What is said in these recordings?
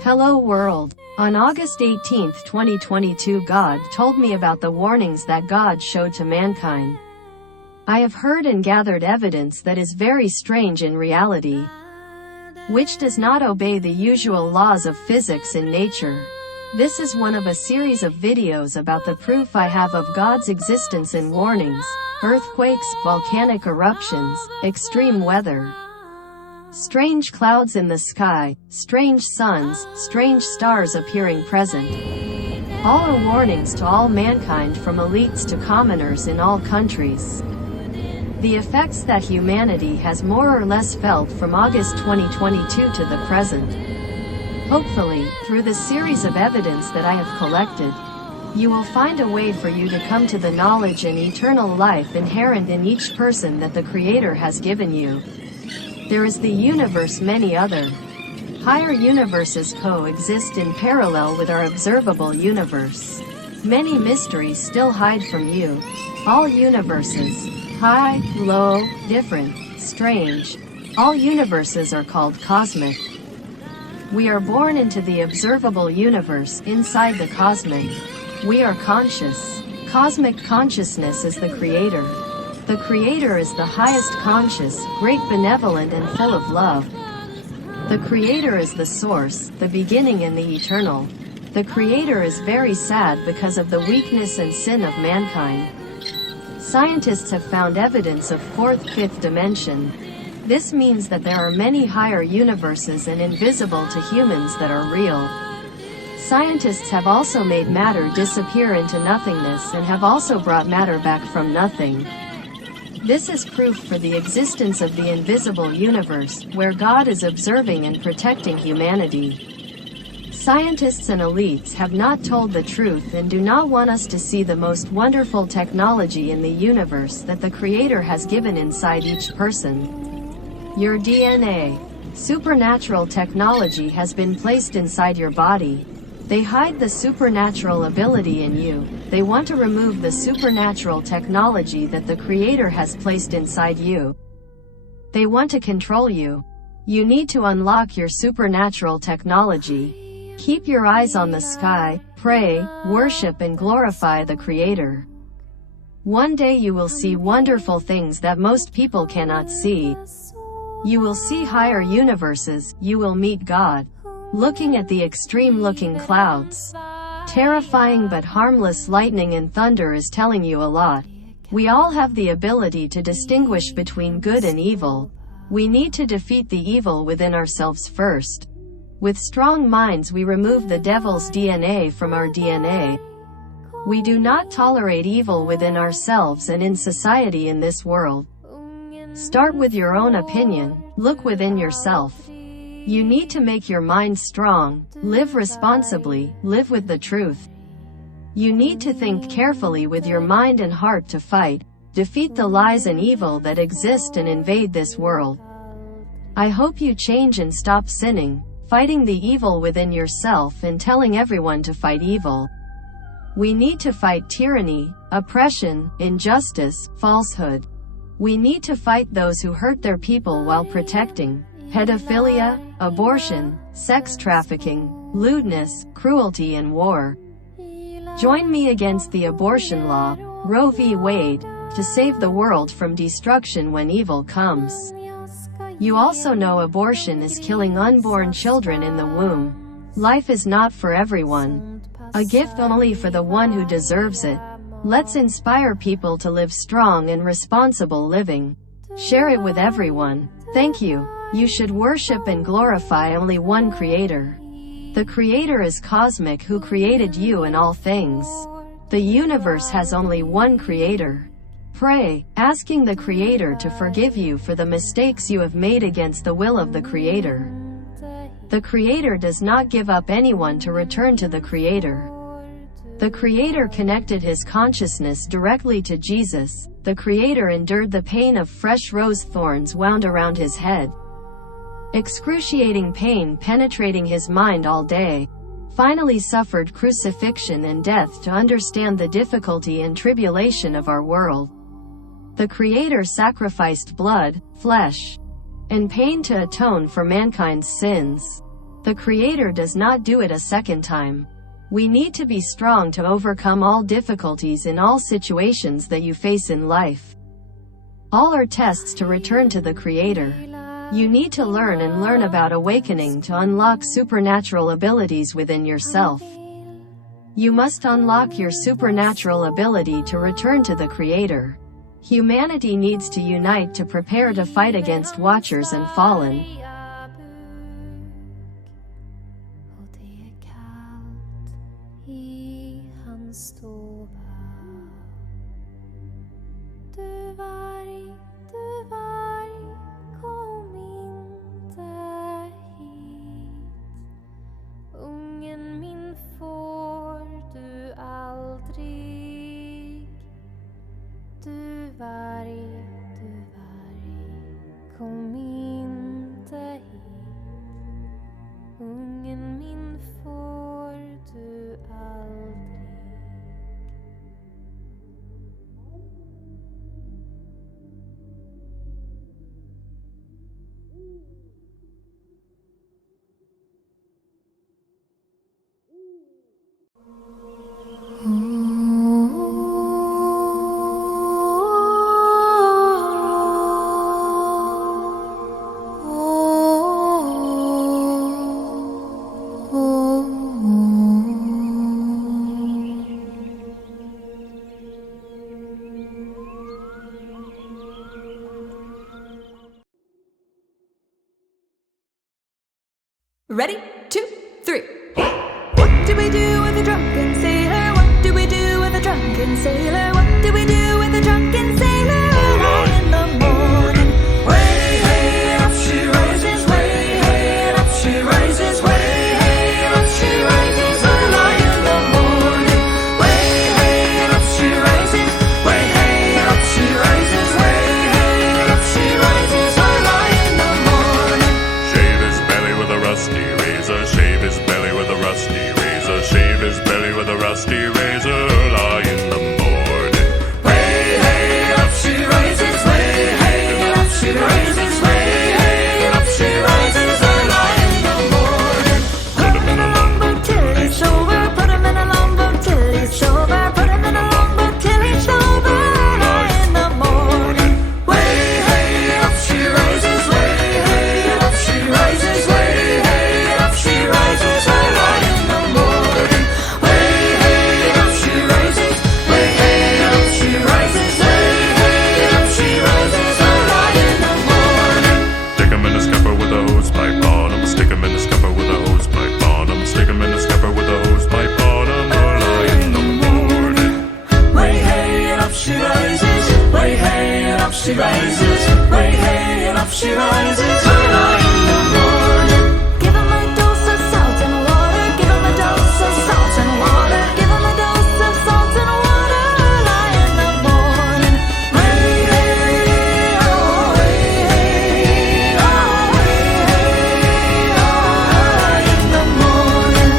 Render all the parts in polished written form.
Hello world. On August 18, 2022, God told me about the warnings that God showed to mankind. I have heard and gathered evidence that is very strange in reality, which does not obey the usual laws of physics in nature. This is one of a series of videos about the proof I have of God's existence in warnings, earthquakes, volcanic eruptions, extreme weather, strange clouds in the sky, strange suns, strange stars appearing present. All are warnings to all mankind, from elites to commoners in all countries. The effects that humanity has more or less felt from August 2022 to the present. Hopefully, through the series of evidence that I have collected, you will find a way for you to come to the knowledge and eternal life inherent in each person that the Creator has given you. There is the universe, many other higher universes coexist in parallel with our observable universe. Many mysteries still hide from you. All universes, high, low, different, strange, all universes are called cosmic. We are born into the observable universe, inside the cosmic. We are conscious. Cosmic consciousness is the Creator. The Creator is the highest conscious, great, benevolent, and full of love. The Creator is the source, the beginning, and the eternal. The Creator is very sad because of the weakness and sin of mankind. Scientists have found evidence of fourth, fifth dimension. This means that there are many higher universes and invisible to humans that are real. Scientists have also made matter disappear into nothingness and have also brought matter back from nothing. This is proof for the existence of the invisible universe, where God is observing and protecting humanity. Scientists and elites have not told the truth and do not want us to see the most wonderful technology in the universe that the Creator has given inside each person. Your DNA. Supernatural technology has been placed inside your body. They hide the supernatural ability in you. They want to remove the supernatural technology that the Creator has placed inside you. They want to control you. You need to unlock your supernatural technology. Keep your eyes on the sky, pray, worship, and glorify the Creator. One day you will see wonderful things that most people cannot see. You will see higher universes, you will meet God. Looking at the extreme-looking clouds, terrifying but harmless lightning and thunder is telling you a lot. We all have the ability to distinguish between good and evil. We need to defeat the evil within ourselves first. With strong minds we remove the devil's DNA from our DNA. We do not tolerate evil within ourselves and in society in this world. Start with your own opinion, look within yourself. You need to make your mind strong, live responsibly, live with the truth. You need to think carefully with your mind and heart to fight, defeat the lies and evil that exist and invade this world. I hope you change and stop sinning, fighting the evil within yourself and telling everyone to fight evil. We need to fight tyranny, oppression, injustice, falsehood. We need to fight those who hurt their people while protecting pedophilia, abortion, sex trafficking, lewdness, cruelty, and war. Join me against the abortion law, Roe v. Wade, to save the world from destruction when evil comes. You also know abortion is killing unborn children in the womb. Life is not for everyone. A gift only for the one who deserves it. Let's inspire people to live strong and responsible living. Share it with everyone. Thank you. You should worship and glorify only one Creator. The Creator is cosmic, who created you and all things. The universe has only one Creator. Pray, asking the Creator to forgive you for the mistakes you have made against the will of the Creator. The Creator does not give up anyone to return to the Creator. The Creator connected His consciousness directly to Jesus. The Creator endured the pain of fresh rose thorns wound around His head. Excruciating pain penetrating His mind all day. Finally suffered crucifixion and death to understand the difficulty and tribulation of our world. The Creator sacrificed blood, flesh, and pain to atone for mankind's sins. The Creator does not do it a second time. We need to be strong to overcome all difficulties in all situations that you face in life. All are tests to return to the Creator. You need to learn about awakening to unlock supernatural abilities within yourself. You must unlock your supernatural ability to return to the Creator. Humanity needs to unite to prepare to fight against Watchers and Fallen. Kom inte hit. Ungen min får du aldrig. Ready? 2, 3. What do we do with a drunken sailor? What do we do with a drunken sailor? What do we do with a drunken sailor? Early in the morning. Way, hey, up she rises. Way, hey, up she rises. Way, hey, up she rises. Early in the morning. Way, hey, up she rises. Way, hey, up she rises. Way, hey, up she rises. Early in the morning. Shave his belly with a rusty razor. Shave his belly with a rusty razor. Shave his belly with a rusty razor. Early in the morning. Way, hey, up she rises. Way, hey, up she rises. Way, hey, up she rises. Early in the morning. Put him in a longboat till he's sober. Put him in a longboat till he's sober. Put him in a longboat till he's sober. Early in the morning. Way, hey, up she rises. Way, hey, up she rises. Way, hey, up she rises. Early in the morning. Way, hey, up she rises. Way, hey, up she rises. Way, hey, up she rises. Early in the morning. Stick him in a scupper with a hose pipe on him. Stick him in a scupper with a hose pipe on him. Stick him in a scupper with a hose pipe on him. Early in the morning. Way, hey, and up she rises. Way, hey, and up she rises. Way, hey, and up she rises. Early in the morning. Give him a dose of salt and water. Give him a dose of salt and water. Give him a dose of salt and water. Early in the morning. Way, hey, oh, way, hey, oh, way, hey, oh, early in the morning.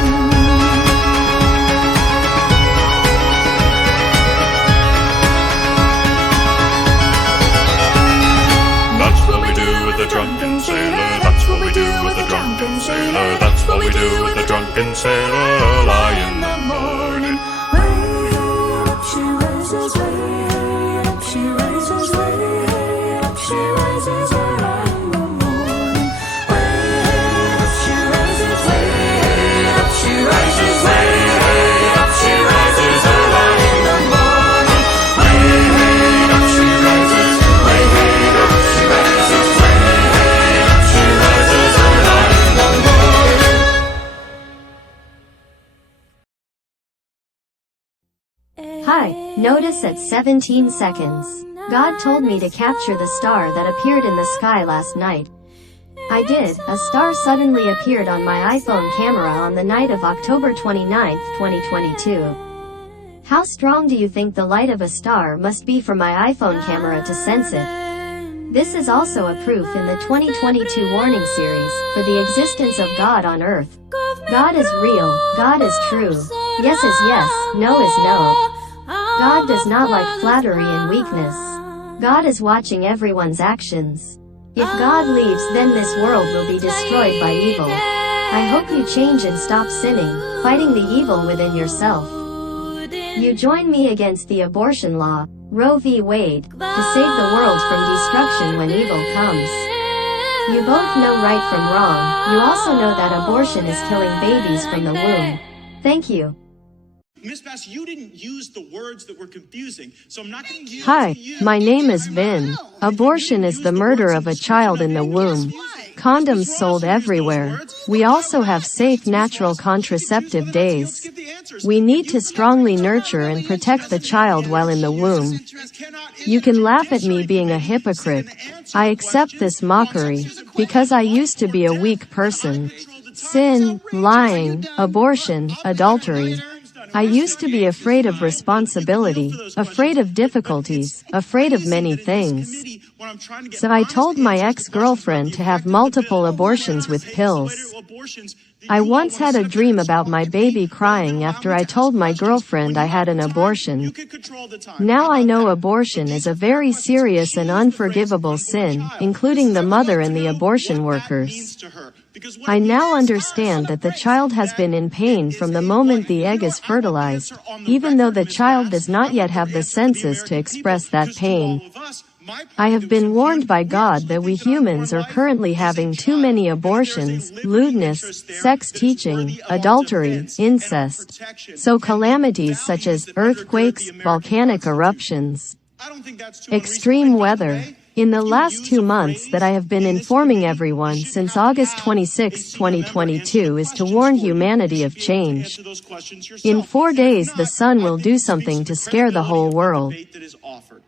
That's what we do with the drunken sailor. That's what we do with the drunken sailor. That's what we do with the drunken sailor. Early in the morning. Way up she rises, way up she rises, way up she rises, early in the morning. Way up she rises, way up she rises, way up she rises, early in the morning. Way up she rises, way up she rises, way up she rises, early in the morning. Hi, notice at 17 seconds. God told me to capture the star that appeared in the sky last night. I did. A star suddenly appeared on my iPhone camera on the night of October 29th, 2022. How strong do you think the light of a star must be for my iPhone camera to sense it? This is also a proof in the 2022 warning series for the existence of God on earth. God is real, God is true. Yes is yes, no is no. God does not like flattery and weakness. God is watching everyone's actions. If God leaves, then this world will be destroyed by evil. I hope you change and stop sinning, fighting the evil within yourself. You join me against the abortion law, Roe v. Wade, to save the world from destruction when evil comes. You both know right from wrong. You also know that abortion is killing babies from the womb. Thank you. Miss Bass, you didn't use the words that were confusing, so I'm not going to use Hi, my name is Vin. Abortion is the murder of a child in the womb. Condoms sold everywhere. We also have safe natural contraceptive days. We need to strongly nurture and protect the child while in the womb. You can laugh at me being a hypocrite. I accept this mockery, because I used to be a weak person. Sin, lying, abortion, adultery. I used to be afraid of responsibility, afraid of difficulties, afraid of many things. So I told my ex-girlfriend to have multiple abortions with pills. I once had a dream about my baby crying after I told my girlfriend I had an abortion. Now I know abortion is a very serious and unforgivable sin, including the mother and the abortion workers. I now understand that the child has been in pain from the moment the egg is fertilized, even though the child does not yet have the senses to express that pain. I have been warned by God that we humans are currently having too many abortions, lewdness, sex teaching, adultery, incest. So calamities such as earthquakes, volcanic eruptions, extreme weather. In the last 2 months that I have been informing everyone since August 26, 2022 is to warn humanity of change. In 4 days the sun will do something to scare the whole world.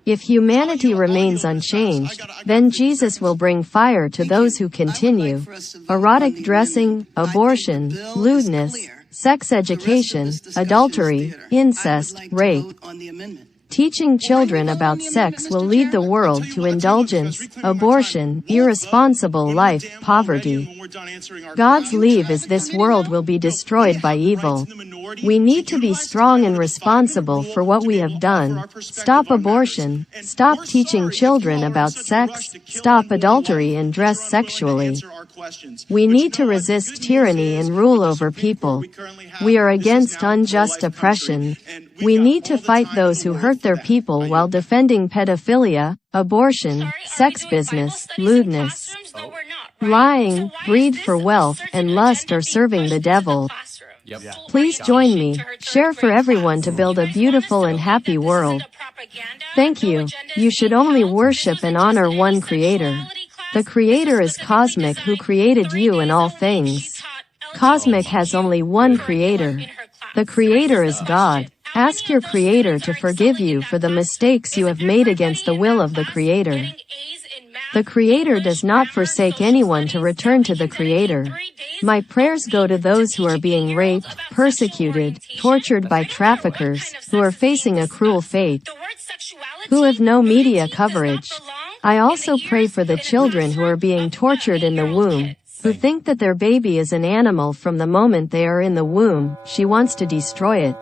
If humanity remains unchanged, then Jesus will bring fire to those who continue. Erotic dressing, abortion, lewdness, sex education, adultery, incest, rape. Teaching children about sex will lead the world to indulgence, abortion, irresponsible life, poverty. God's leave is this world will be destroyed by evil. We need to be strong and responsible for what we have done. Stop abortion, stop teaching children about sex, stop adultery and dress sexually. We need to resist tyranny and rule over people. We are against unjust oppression. We need to fight those who hurt their people while defending pedophilia, abortion, sex business, lewdness, lying, greed for wealth, and lust are serving the devil. Please join me, share for everyone to build a beautiful and happy world. Thank you. You should only worship and honor one Creator. The Creator is Cosmic, who created you and all things. Cosmic has only one Creator. The Creator is God. Ask your Creator to forgive you for the mistakes you have made against the will of the Creator. The Creator does not forsake anyone to return to the Creator. My prayers go to those who are being raped, persecuted, tortured by traffickers, who are facing a cruel fate, who have no media coverage. I also pray for the children who are being tortured in the womb, who think that their baby is an animal from the moment they are in the womb. She wants to destroy it.